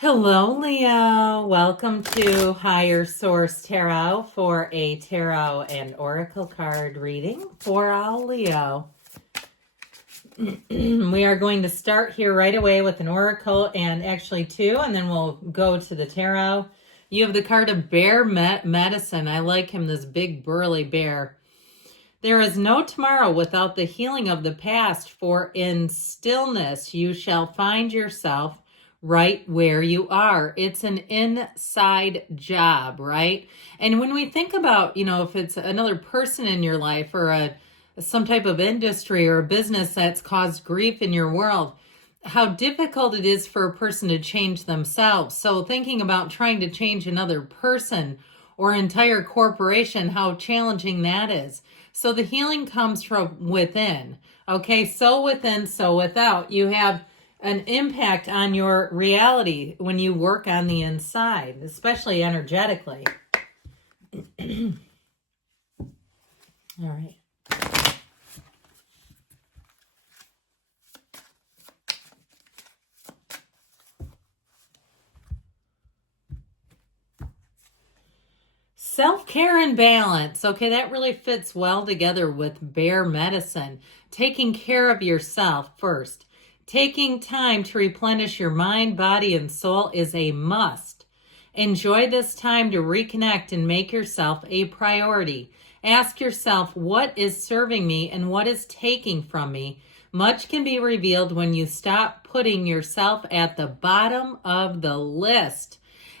Hello, Leo. Welcome to Higher Source Tarot for a tarot and oracle card reading for all Leo. We are going to start here right away with an oracle and actually two, and then we'll go to the tarot. You have the card of Bear Medicine. I like him, this big burly bear. There is no tomorrow without the healing of the past, for in stillness you shall find yourself right where you are. It's an inside job, right? And when we think about, if it's another person in your life or some type of industry or a business that's caused grief in your world, how difficult it is for a person to change themselves. So thinking about trying to change another person or entire corporation, how challenging that is. So the healing comes from within. Okay, so within, so without. You have an impact on your reality when you work on the inside, especially energetically. All right. Self-care and balance. Okay, that really fits well together with Bear Medicine. Taking care of yourself first. Taking time to replenish your mind, body, and soul is a must. Enjoy this time to reconnect and make yourself a priority. Ask yourself, what is serving me and what is taking from me? Much can be revealed when you stop putting yourself at the bottom of the list.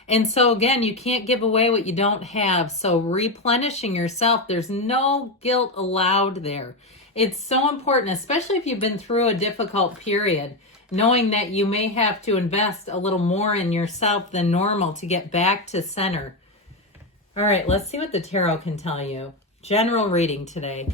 And so again, you can't give away what you don't have. So replenishing yourself, there's no guilt allowed there. It's so important, especially if you've been through a difficult period, knowing that you may have to invest a little more in yourself than normal to get back to center. All right, let's see what the tarot can tell you. General reading today.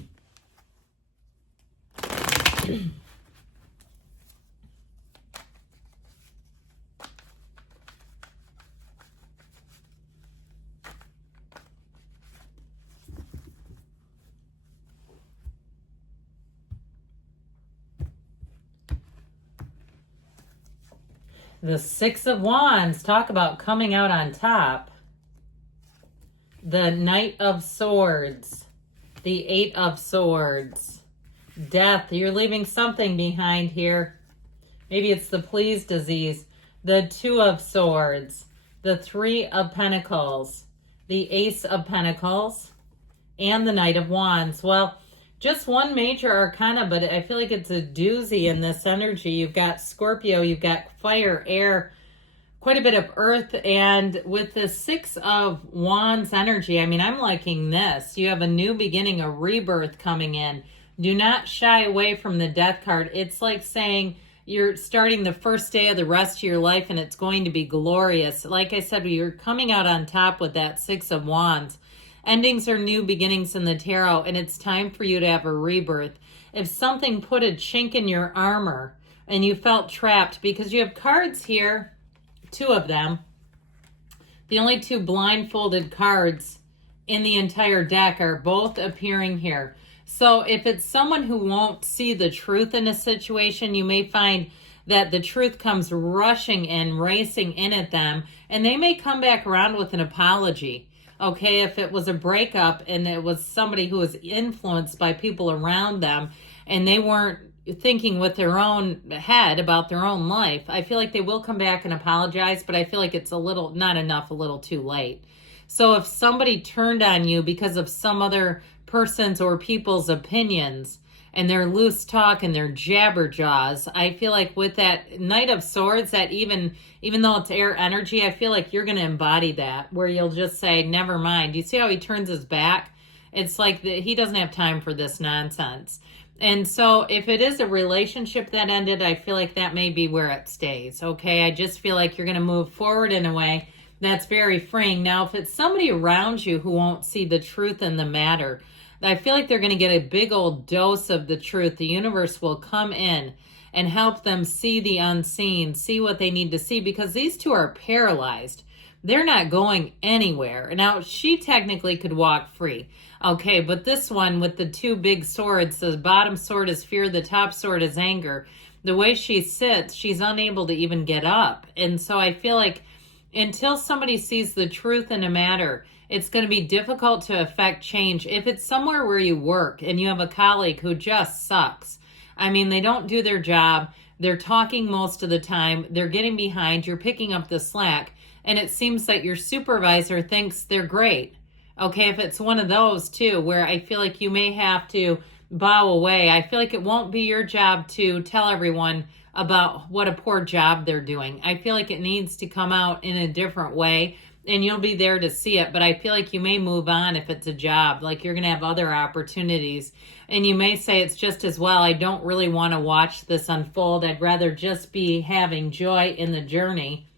The Six of Wands, talk about coming out on top. The Knight of Swords, the Eight of Swords, Death. You're leaving something behind here. Maybe it's the Please disease. The Two of Swords, the Three of Pentacles, the Ace of Pentacles, and the Knight of Wands. Well, just one major arcana, but I feel like it's a doozy in this energy. You've got Scorpio, you've got fire, air, quite a bit of earth, and with the Six of Wands energy, I mean, I'm liking this. You have a new beginning, a rebirth coming in. Do not shy away from the Death card. It's like saying you're starting the first day of the rest of your life and it's going to be glorious. Like I said, you're coming out on top with that Six of Wands. Endings are new beginnings in the tarot, and it's time for you to have a rebirth. If something put a chink in your armor and you felt trapped, because you have cards here, two of them, the only two blindfolded cards in the entire deck are both appearing here. So if it's someone who won't see the truth in a situation, you may find that the truth comes rushing in, racing in at them, and they may come back around with an apology. Okay, if it was a breakup and it was somebody who was influenced by people around them and they weren't thinking with their own head about their own life, I feel like they will come back and apologize, but I feel like it's a little, not enough, a little too late. So if somebody turned on you because of some other person's or people's opinions and their loose talk and their jabberjaws, I feel like with that Knight of Swords, that even though it's air energy, I feel like you're going to embody that, where you'll just say, never mind. You see how he turns his back? It's like he doesn't have time for this nonsense. And so if it is a relationship that ended, I feel like that may be where it stays. Okay, I just feel like you're going to move forward in a way that's very freeing. Now, if it's somebody around you who won't see the truth in the matter, I feel like they're going to get a big old dose of the truth. The universe will come in and help them see the unseen, see what they need to see, because these two are paralyzed. They're not going anywhere. Now, she technically could walk free. Okay, but this one with the two big swords, the bottom sword is fear, the top sword is anger. the way she sits, she's unable to even get up. And so I feel like until somebody sees the truth in a matter, it's going to be difficult to affect change. If it's somewhere where you work and you have a colleague who just sucks, I mean, they don't do their job, they're talking most of the time, they're getting behind, you're picking up the slack, and it seems that your supervisor thinks they're great. Okay, if it's one of those too, where I feel like you may have to bow away, I feel like it won't be your job to tell everyone about what a poor job they're doing. I feel like it needs to come out in a different way, and you'll be there to see it. But I feel like you may move on if it's a job, like you're going to have other opportunities. And you may say it's just as well, I don't really want to watch this unfold. I'd rather just be having joy in the journey.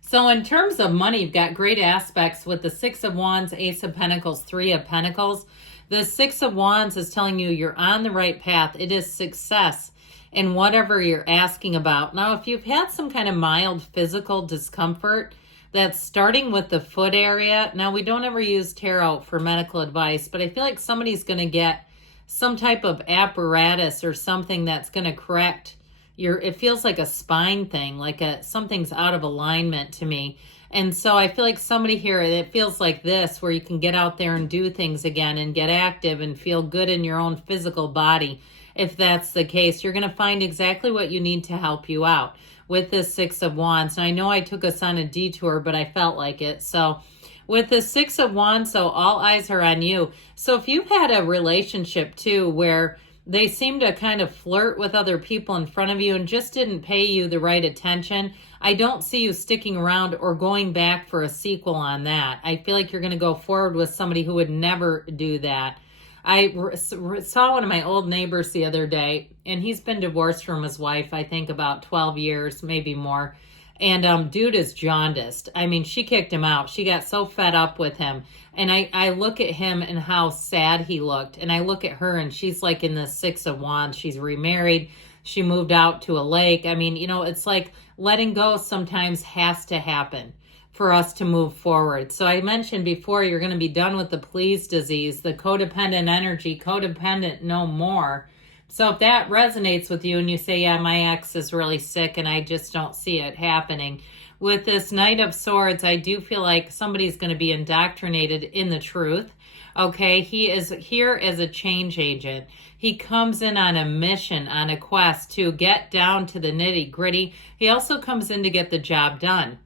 So in terms of money, you've got great aspects with the Six of Wands, Ace of Pentacles, Three of Pentacles. The Six of Wands is telling you you're on the right path. It is success in whatever you're asking about. Now, if you've had some kind of mild physical discomfort, that's starting with the foot area. Now, we don't ever use tarot for medical advice, but I feel like somebody's going to get some type of apparatus or something that's going to correct it feels like a spine thing, like something's out of alignment to me. And so I feel like somebody here, it feels like this, where you can get out there and do things again and get active and feel good in your own physical body. If that's the case, you're going to find exactly what you need to help you out with this Six of Wands. And I know I took us on a detour, but I felt like it. So with the Six of Wands, so all eyes are on you. So if you've had a relationship too, where they seem to kind of flirt with other people in front of you and just didn't pay you the right attention, I don't see you sticking around or going back for a sequel on that. I feel like you're going to go forward with somebody who would never do that. I saw one of my old neighbors the other day, and he's been divorced from his wife, I think about 12 years, maybe more. And dude is jaundiced. I mean, she kicked him out. She got so fed up with him. And I look at him and how sad he looked. And I look at her, and she's like in the Six of Wands. She's remarried. She moved out to a lake. I mean, it's like letting go sometimes has to happen for us to move forward. So I mentioned before, you're going to be done with the please disease, the codependent energy, codependent no more. So if that resonates with you and you say, yeah, my ex is really sick and I just don't see it happening. With this Knight of Swords, I do feel like somebody's going to be indoctrinated in the truth. Okay, he is here as a change agent. He comes in on a mission, on a quest to get down to the nitty gritty. He also comes in to get the job done.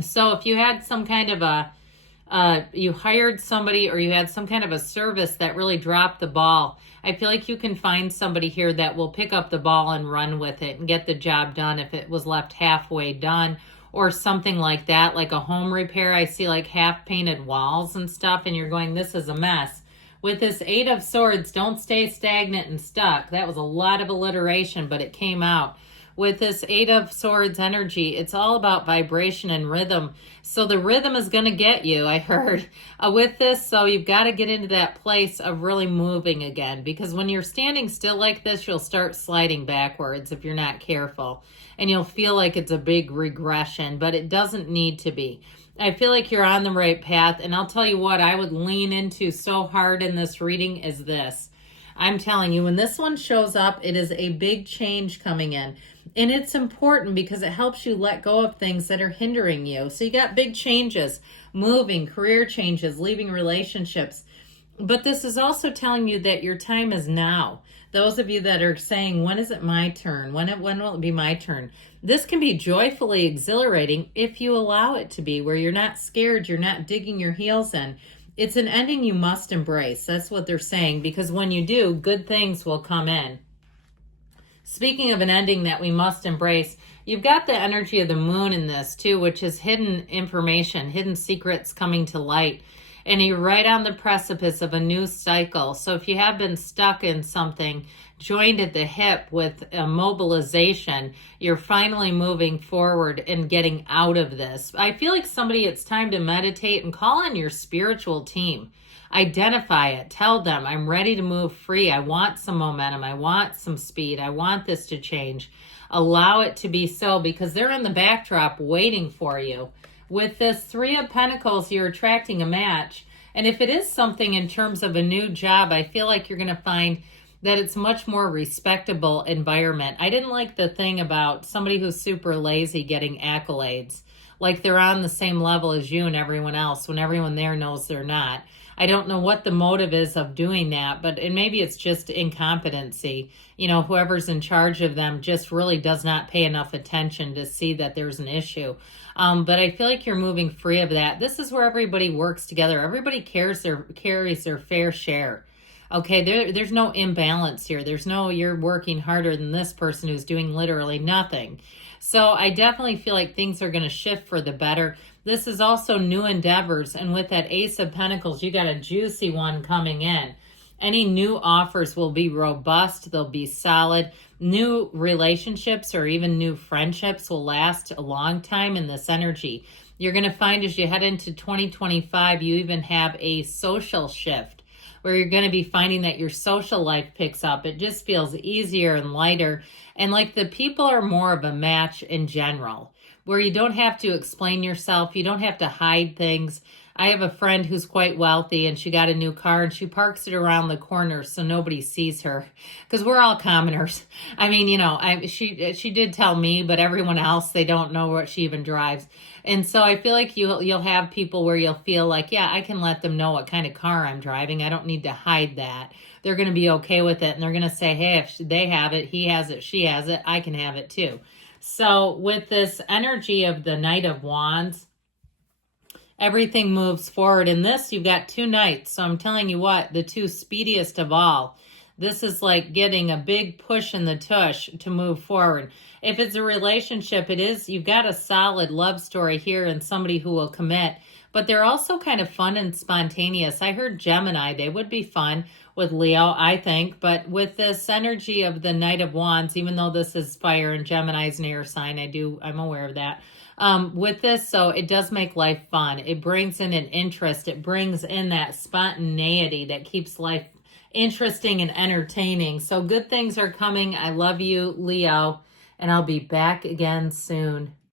So if you had some kind of you hired somebody or you had some kind of a service that really dropped the ball, I feel like you can find somebody here that will pick up the ball and run with it and get the job done if it was left halfway done or something like that, like a home repair. I see like half painted walls and stuff, and you're going, this is a mess. With this Eight of Swords, don't stay stagnant and stuck. That was a lot of alliteration, but it came out. With this Eight of Swords energy, it's all about vibration and rhythm. So the rhythm is going to get you, I heard, with this. So you've got to get into that place of really moving again. Because when you're standing still like this, you'll start sliding backwards if you're not careful. And you'll feel like it's a big regression, but it doesn't need to be. I feel like you're on the right path. And I'll tell you what I would lean into so hard in this reading is this. I'm telling you, when this one shows up, it is a big change coming in. And it's important because it helps you let go of things that are hindering you. So you got big changes, moving, career changes, leaving relationships. But this is also telling you that your time is now. Those of you that are saying, when is it my turn? When will it be my turn? This can be joyfully exhilarating if you allow it to be, where you're not scared, you're not digging your heels in. It's an ending you must embrace. That's what they're saying, because when you do, good things will come in. Speaking of an ending that we must embrace, you've got the energy of the moon in this too, which is hidden information, hidden secrets coming to light. And you're right on the precipice of a new cycle. So if you have been stuck in something, joined at the hip with a mobilization, you're finally moving forward and getting out of this. I feel like it's time to meditate and call on your spiritual team. Identify it. Tell them, I'm ready to move free. I want some momentum. I want some speed. I want this to change. Allow it to be so, because they're in the backdrop waiting for you. With this Three of Pentacles, you're attracting a match. And if it is something in terms of a new job, I feel like you're going to find that it's much more respectable environment. I didn't like the thing about somebody who's super lazy getting accolades. Like they're on the same level as you and everyone else when everyone there knows they're not. I don't know what the motive is of doing that, but maybe it's just incompetency. Whoever's in charge of them just really does not pay enough attention to see that there's an issue. But I feel like you're moving free of that. This is where everybody works together. Everybody carries their fair share. Okay, there's no imbalance here. There's no you're working harder than this person who's doing literally nothing. So I definitely feel like things are going to shift for the better. This is also new endeavors. And with that Ace of Pentacles, you got a juicy one coming in. Any new offers will be robust. They'll be solid. New relationships or even new friendships will last a long time in this energy. You're going to find as you head into 2025, you even have a social shift where you're going to be finding that your social life picks up. It just feels easier and lighter. And like the people are more of a match in general, where you don't have to explain yourself. You don't have to hide things. I have a friend who's quite wealthy and she got a new car and she parks it around the corner so nobody sees her because we're all commoners. I mean, she did tell me, but everyone else, they don't know what she even drives. And so I feel like you'll have people where you'll feel like, yeah, I can let them know what kind of car I'm driving. I don't need to hide that. They're going to be okay with it. And they're going to say, hey, if they have it, he has it, she has it, I can have it too. So with this energy of the Knight of Wands, everything moves forward. In this, you've got two knights. So I'm telling you what, the two speediest of all. This is like getting a big push in the tush to move forward. If it's a relationship, you've got a solid love story here and somebody who will commit. But they're also kind of fun and spontaneous. I heard Gemini, they would be fun with Leo, I think. But with this energy of the Knight of Wands, even though this is fire and Gemini's an air sign, I'm aware of that. With this, so it does make life fun. It brings in an interest. It brings in that spontaneity that keeps life interesting and entertaining. So good things are coming. I love you, Leo, and I'll be back again soon.